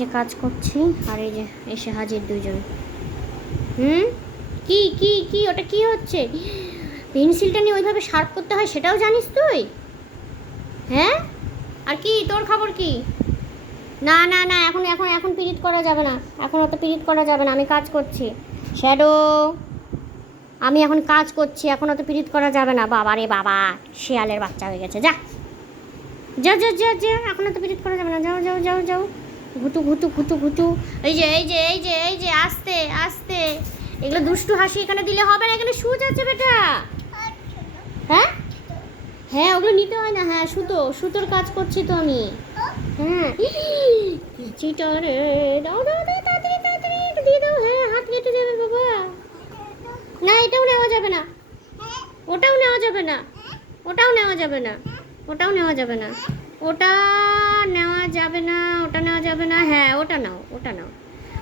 যে কাজ করছি আর এই যে এসে হাজির দুইজন। কি কি কি ওটা কি হচ্ছে? পেন্সিলটা নিয়ে ওইভাবে শার্প করতে হয় সেটাও জানিস তুই? হ্যাঁ, আর কি তোর খবর কি? না না না, এখন এখন এখন পিরিত করা যাবে না, এখন অত পিরিত করা যাবে না, আমি কাজ করছি। শ্যাডো, আমি এখন কাজ করছি, এখন অত পিরিত করা যাবে না। বাবা রে বাবা, শিয়ালের বাচ্চা হয়ে গেছে। যা যা যা যা যা, এখন অত পিরিত করা যাবে না, যাও যাও যাও যাও। ঘুটু ঘুটু ঘুটু ঘুটু। এই যে এই যে এই যে এই যে আস্তে আস্তে, এগুলো দুষ্টু হাসি এখানে দিলে হবে না, এখানে সুচ আছে বেটা। হ্যাঁ হ্যাঁ, ওগুলো নিতে হয় না। হ্যাঁ, সুতোর কাজ করছি তো আমি। হ্যাঁ, চিটা রে, দাও দাও দাও, তাড়াতাড়ি তাড়াতাড়ি একটু দিয়ে দাও। হ্যাঁ, হাত কেটে যাবে বাবা। না, এটাও নেওয়া যাবে না, ওটাও নেওয়া যাবে না, ওটাও নেওয়া যাবে না, ওটাও নেওয়া যাবে না, ওটা নেওয়া যাবে না, ওটা নেওয়া যাবে না। হ্যাঁ, ওটা নাও, ওটা নাও।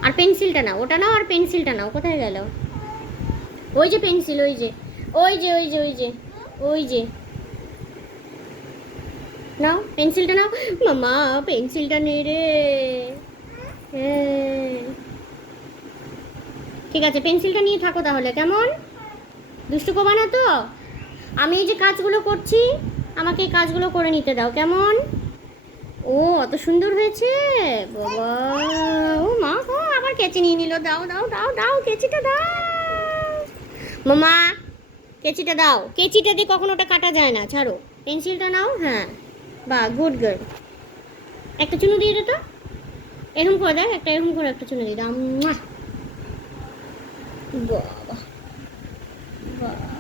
আর পেন্সিলটা নাও, ওটা নাও আর পেন্সিলটা নাও। কোথায় গেল? ওই যে পেন্সিল, ওই যে ওই যে ওই যে ওই যে ওই যে নাও, পেন্সিলটা নাও। মামা, পেন্সিলটা নে রে। হ্যাঁ, ঠিক আছে, পেন্সিলটা নিয়ে থাকো তাহলে, কেমন? দুষ্টু করবা না তো? আমি এই যে কাজগুলো করছি, আমাকে এই কাজগুলো করে নিতে দাও, কেমন? ও, অত সুন্দর হয়েছে বাবা। ও মা, ও আবার কেচি নিয়ে নিল। দাও দাও দাও দাও, কেচিটা দাও মামা, কেচিটা দাও। কেচিটা দিয়ে কখনো ওটা কাটা যায় না, ছাড়ো। পেন্সিলটা নাও। হ্যাঁ, বাহ, গুড গার্ল। একটা চুনো দিয়ে দে তো, এরকম করে দেয় একটা, এরকম করে একটা চুনো দিয়ে দাও। বাবা বাবা।